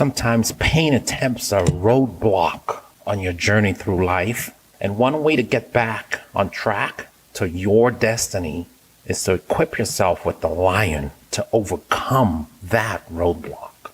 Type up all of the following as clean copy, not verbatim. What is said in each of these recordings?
Sometimes pain attempts are a roadblock on your journey through life. And one way to get back on track to your destiny is to equip yourself with the lion to overcome that roadblock.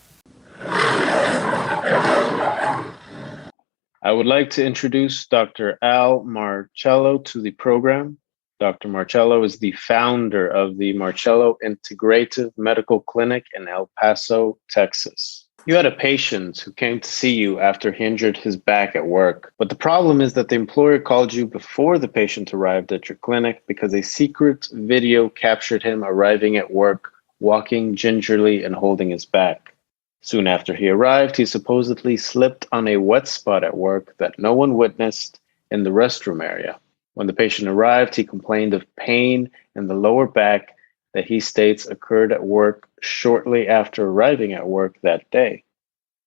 I would like to introduce Dr. Al Marcello to the program. Dr. Marcello is the founder of the Marcello Integrative Medical Clinic in El Paso, Texas. You had a patient who came to see you after he injured his back at work, but the problem is that the employer called you before the patient arrived at your clinic because a secret video captured him arriving at work, walking gingerly and holding his back. Soon after he arrived, he supposedly slipped on a wet spot at work that no one witnessed in the restroom area. When the patient arrived, he complained of pain in the lower back that he states occurred at work shortly after arriving at work that day.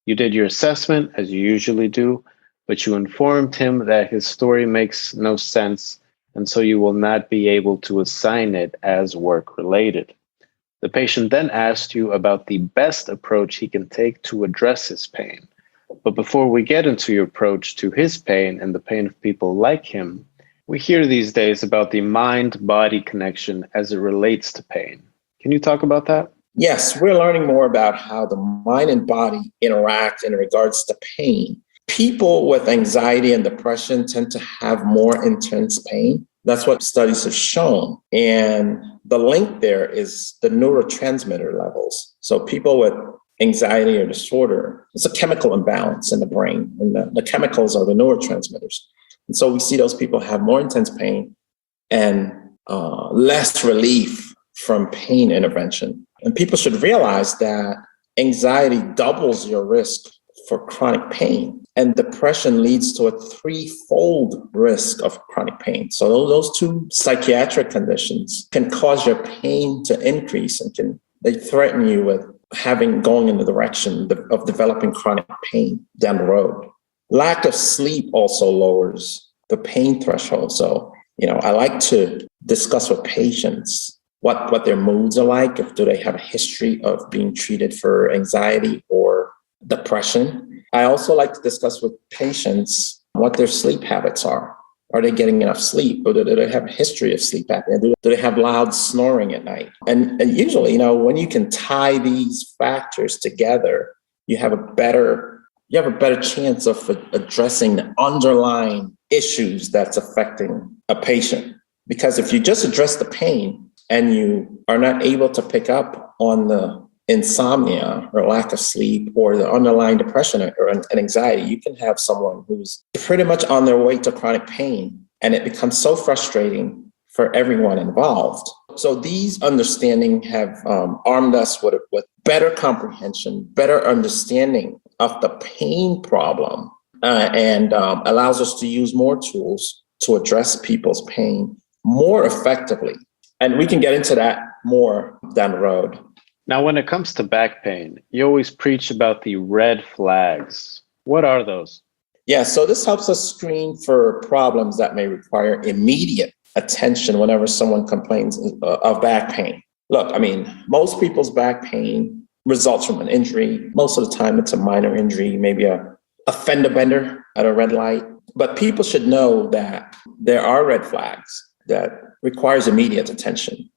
You did your assessment, as you usually do, but you informed him that his story makes no sense, and so you will not be able to assign it as work-related. The patient then asked you about the best approach he can take to address his pain. But before we get into your approach to his pain and the pain of people like him, we hear these days about the mind-body connection as it relates to pain. Can you talk about that? Yes, we're learning more about how the mind and body interact in regards to pain. People with anxiety and depression tend to have more intense pain. That's what studies have shown. And the link there is the neurotransmitter levels. So people with anxiety or disorder, it's a chemical imbalance in the brain, and the chemicals are the neurotransmitters. And so we see those people have more intense pain and less relief from pain intervention. And people should realize that anxiety doubles your risk for chronic pain, and depression leads to a 3-fold risk of chronic pain. So those two psychiatric conditions can cause your pain to increase and they threaten you with going in the direction of developing chronic pain down the road. Lack of sleep also lowers the pain threshold. So, I like to discuss with patients what their moods are like, if do they have a history of being treated for anxiety or depression. I also like to discuss with patients what their sleep habits are. Are they getting enough sleep? Or do they have a history of sleep apnea? Do they have loud snoring at night? And usually, when you can tie these factors together, you have a better chance of addressing the underlying issues that's affecting a patient. Because if you just address the pain and you are not able to pick up on the insomnia or lack of sleep or the underlying depression or an anxiety, you can have someone who's pretty much on their way to chronic pain, and it becomes so frustrating for everyone involved. So these understanding have armed us with better comprehension, better understanding of the pain problem, and allows us to use more tools to address people's pain more effectively. And we can get into that more down the road. Now, when it comes to back pain, you always preach about the red flags. What are those? Yeah, so this helps us screen for problems that may require immediate attention whenever someone complains of back pain. Look, most people's back pain results from an injury. Most of the time, it's a minor injury, maybe a fender bender at a red light. But people should know that there are red flags that requires immediate attention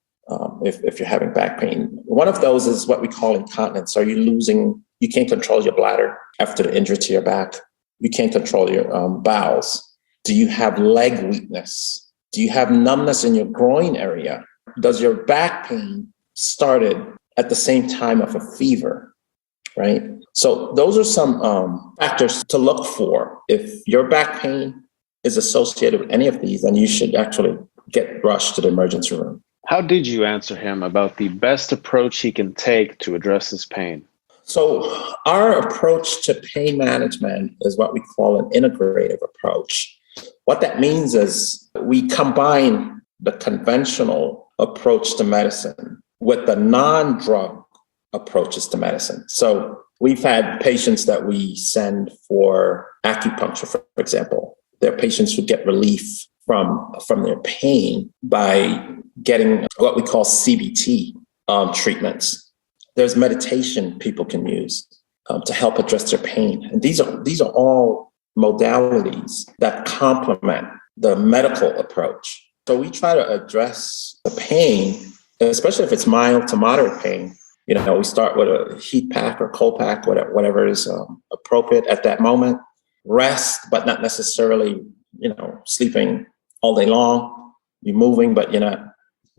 if you're having back pain. One of those is what we call incontinence. You can't control your bladder after the injury to your back. You can't control your bowels. Do you have leg weakness? Do you have numbness in your groin area? Does your back pain started at the same time of a fever, right? So those are some factors to look for. If your back pain is associated with any of these, then you should actually get rushed to the emergency room. How did you answer him about the best approach he can take to address his pain? So our approach to pain management is what we call an integrative approach. What that means is we combine the conventional approach to medicine with the non-drug approaches to medicine. So we've had patients that we send for acupuncture, for example. They're patients who get relief from their pain by getting what we call CBT treatments. There's meditation people can use. to help address their pain. And these are all modalities that complement the medical approach. So we try to address the pain, especially if it's mild to moderate pain. We start with a heat pack or cold pack, whatever is appropriate at that moment. Rest, but not necessarily, sleeping all day long. You're moving, but you're not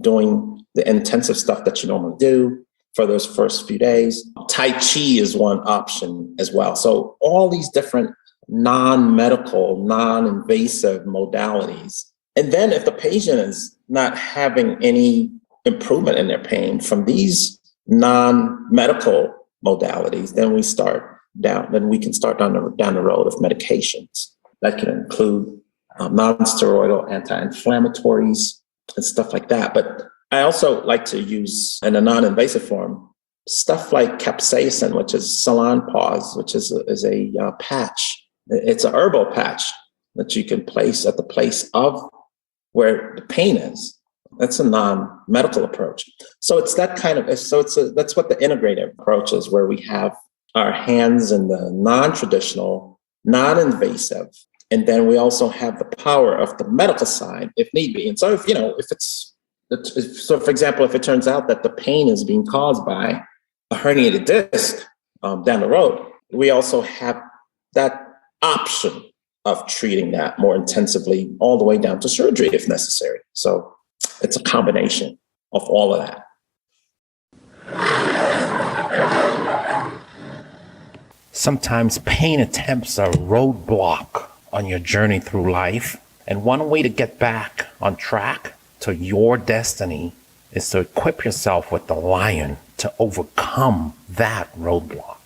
doing the intensive stuff that you normally do for those first few days. Tai Chi is one option as well. So all these different non-medical, non-invasive modalities. And then if the patient is not having any improvement in their pain from these non-medical modalities, then we can start down the road of medications. That can include non-steroidal anti-inflammatories and stuff like that. But I also like to use, in a non-invasive form, stuff like capsaicin, which is Salonpas, which is a patch. It's a herbal patch that you can place at the place of where the pain is. That's a non-medical approach. So it's that kind of, that's what the integrative approach is, where we have our hands in the non-traditional, non-invasive, and then we also have the power of the medical side if need be. And so for example, if it turns out that the pain is being caused by a herniated disc down the road, we also have that option of treating that more intensively all the way down to surgery if necessary. So it's a combination of all of that. Sometimes pain attempts a roadblock on your journey through life. And one way to get back on track to your destiny is to equip yourself with the lion to overcome that roadblock.